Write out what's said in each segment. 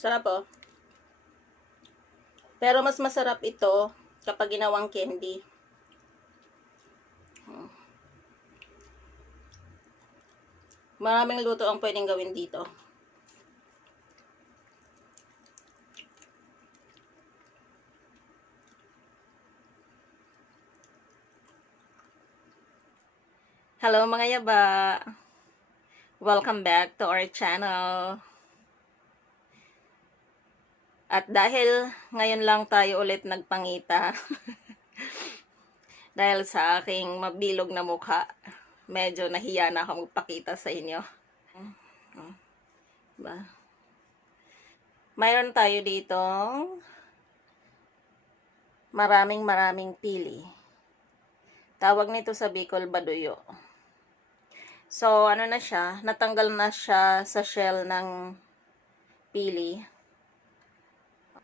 Sarap oh. Pero mas masarap ito kapag ginawang candy. Maraming luto ang pwedeng gawin dito. Hello mga yaba! Welcome back to our channel. At dahil ngayon lang tayo ulit nagpangita, dahil sa aking mabilog na mukha, medyo nahiya na ako magpakita sa inyo. Ba? Mayroon tayo dito maraming pili. Tawag nito sa Bicol baduyo. So, ano na siya, natanggal na siya sa shell ng pili.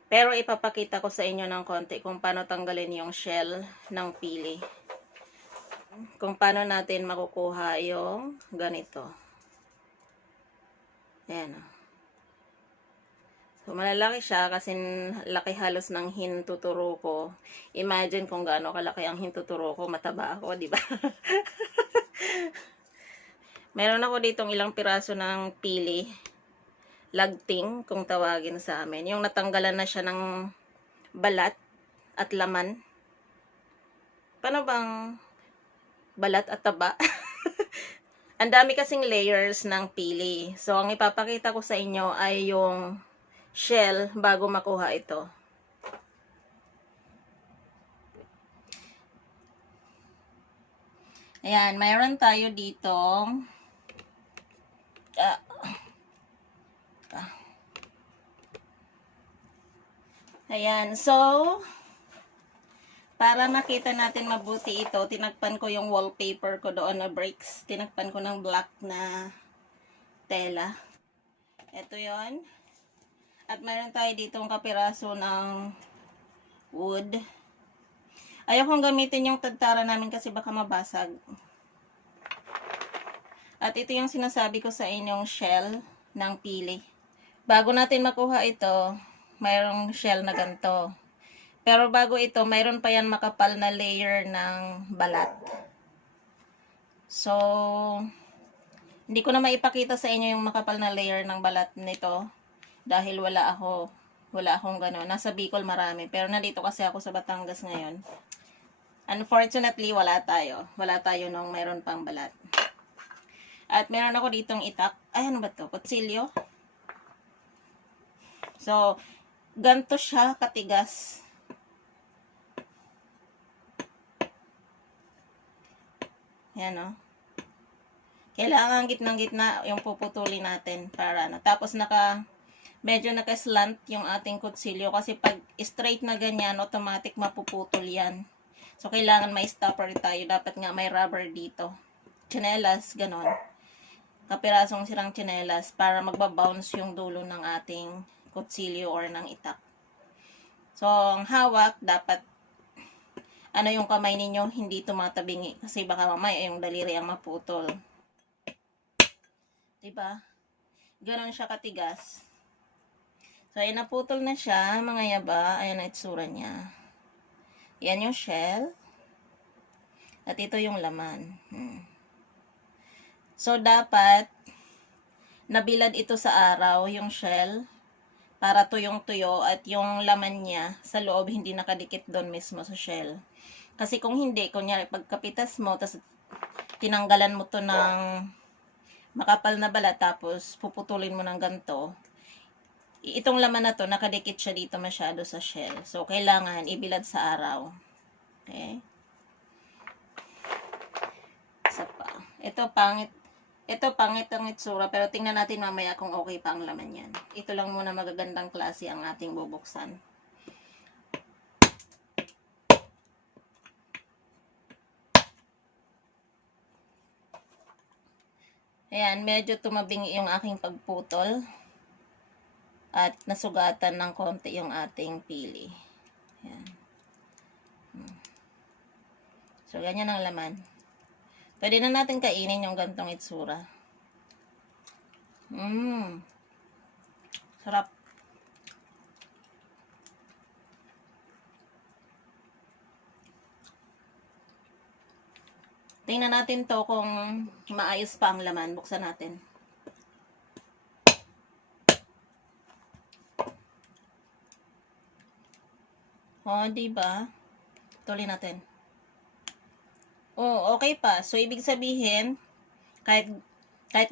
Pero ipapakita ko sa inyo ng konti kung paano tanggalin yung shell ng pili. Kung paano natin makukuha yung ganito. Ayan. So, malalaki siya kasi laki halos ng hintuturo ko. Imagine kung gaano kalaki ang hintuturo ko, mataba ako, di ba? Meron ako ditong ilang piraso ng pili. Lagting, kung tawagin sa amin. Yung natanggalan na siya ng balat at laman. Paano bang balat at taba? Ang dami kasing layers ng pili. So, ang ipapakita ko sa inyo ay yung shell bago makuha ito. Ayan, mayroon tayo ditong ayan, so para makita natin mabuti ito, tinagpan ko yung wallpaper ko doon na bricks. Tinagpan ko ng black na tela. Ito yon. At mayroon tayo ditong kapiraso ng wood. Ayokong gamitin yung tadtara namin kasi baka mabasag. At ito yung sinasabi ko sa inyong shell ng pili. Bago natin makuha ito, mayroong shell na ganito. Pero bago ito, mayroon pa yan makapal na layer ng balat. So, hindi ko na maipakita sa inyo yung makapal na layer ng balat nito. Dahil wala akong gano'n. Nasa Bicol marami. Pero nandito kasi ako sa Batangas ngayon. Unfortunately, wala tayo. Wala tayo nung mayroon pang balat. At meron ako ditong itak. Ay, ano ba to? Kutsilyo. So, ganito siya katigas. Yan o. Kailangan gitnang-gitna yung puputulin natin para ano. Tapos medyo naka-slant yung ating kutsilyo kasi pag straight na ganyan, automatic mapuputol yan. So, kailangan may stopper tayo. Dapat nga may rubber dito. Tsinelas, ganon. Kapirasong sirang tsinelas para magbabounce yung dulo ng ating kutsilyo or ng itak. So, ang hawak, dapat yung kamay ninyo hindi tumatabingi kasi baka mamaya yung daliri ang maputol. Diba? Ganon siya katigas. So, ayan, naputol na siya, mga yaba. Ayan ang itsura niya. Yan yung shell. At ito yung laman. So, dapat nabilad ito sa araw, yung shell, para tuyong-tuyo at yung laman niya sa loob hindi nakadikit doon mismo sa shell. Kasi kung hindi, kunyari pagkapitas mo, tapos tinanggalan mo to ng makapal na balat, tapos puputulin mo ng ganito, itong laman na to, nakadikit siya dito masyado sa shell. So, kailangan ibilad sa araw. Okay? Isa pa. Ito pangit ang itsura, pero tingnan natin mamaya kung okay pa ang laman yan. Ito lang muna magagandang klase ang ating bubuksan. Ayan, medyo tumabingi yung aking pagputol. At nasugatan ng konti yung ating pili. Ayan. So, ganyan ang laman. Pwede na natin kainin yung gantong itsura. Sarap. Tingnan natin to kung maayos pa ang laman. Buksan natin. Oh, diba? Tuloy natin. Oh, okay pa. So, ibig sabihin, kahit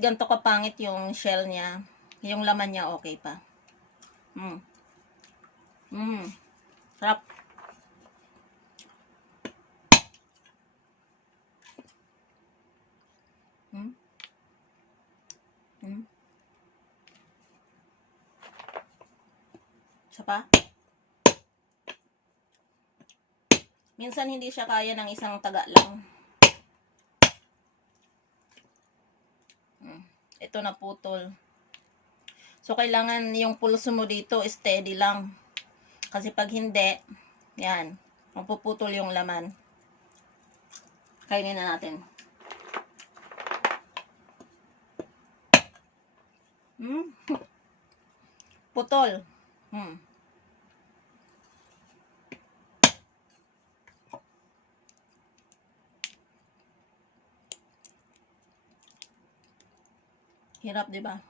ganito kapangit yung shell niya, yung laman niya okay pa. Sarap. Isa pa? Minsan hindi siya kaya ng isang taga lang. Ito na putol. So, kailangan yung pulso mo dito steady lang. Kasi pag hindi, yan, mapuputol yung laman. Kainin na natin. Putol. Hirap, di ba?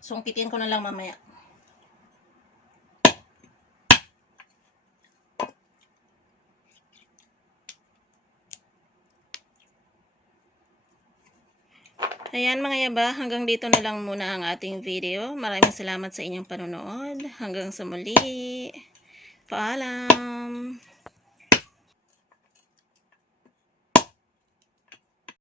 Sungkitin ko na lang mamaya. Ayan mga yaba, hanggang dito na lang muna ang ating video. Maraming salamat sa inyong panonood. Hanggang sa muli. Paalam!